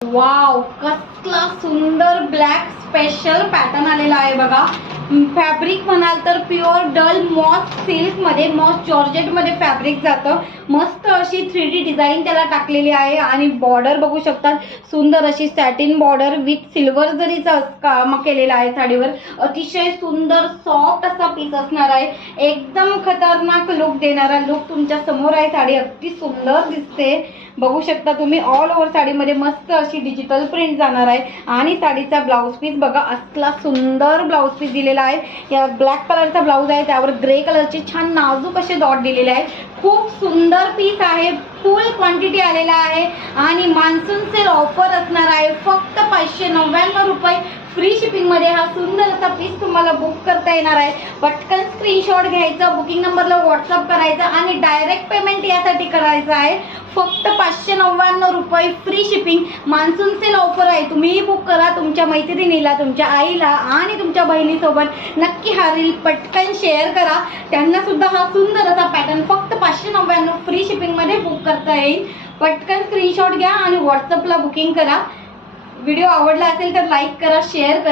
Wow, कसला सुंदर black special pattern आलेला आहे बघा. फॅब्रिक म्हणाल तर प्युअर डल मॉस सिल्क मध्ये, मॉस जॉर्जेट मध्ये फॅब्रिक जातं. मस्त अशी 3D डिझाईन त्याला टाकलेली आहे आणि बॉर्डर बघू शकतात. सुंदर अशी सॅटिन बॉर्डर विथ सिल्वर जरीचा काम केलेला आहे साडीवर. अतिशय सुंदर सॉफ्ट असा पीस असणार आहे. एकदम खतरनाक लुक देणारा लुक तुमच्या समोर आहे. साडी अगदी सुंदर दिसते, बघू शकता तुम्ही. ऑल ओव्हर साडीमध्ये मस्त अशी डिजिटल प्रिंट जाणार आहे. आणि साडीचा ब्लाउज पीस बघा, असला सुंदर ब्लाउज पीस दिलेला आहे. या ब्लॅक कलरचा ब्लाउज आहे, त्यावर ग्रे कलरचे छान नाजूक असे डॉट दिलेले आहेत. खूप सुंदर पीस आहे. फुल क्वांटिटी आलेला आहे आणि मान्सून सेल ऑफर असणार आहे. फक्त 599 रुपये फ्री शिपिंग मध्ये हा सुंदर असा पीस तुम्हाला बुक करता येणार आहे. पटकन स्क्रीनशॉट घ्यायचा, बुकिंग नंबरला व्हॉट्सअप करायचा आणि डायरेक्ट पेमेंट यासाठी करायचं आहे. फक्त 599 रुपये free shipping. Monsoon sale offer आहे. तुम्हीही बुक करा. तुमच्या मैत्रिणीला, तुमच्या आईला आणि तुमच्या बहिणीसोबत नक्की हा रील पटकन शेअर करा. त्यांना सुद्धा हा सुंदर असा पॅटर्न फक्त 599 फ्री शिपिंग मध्ये बुक करता येईल. पटकन स्क्रीनशॉट घ्या आणि व्हॉट्सअपला बुकिंग करा. व्हिडिओ आवडला असेल तर लाईक करा, शेअर करा.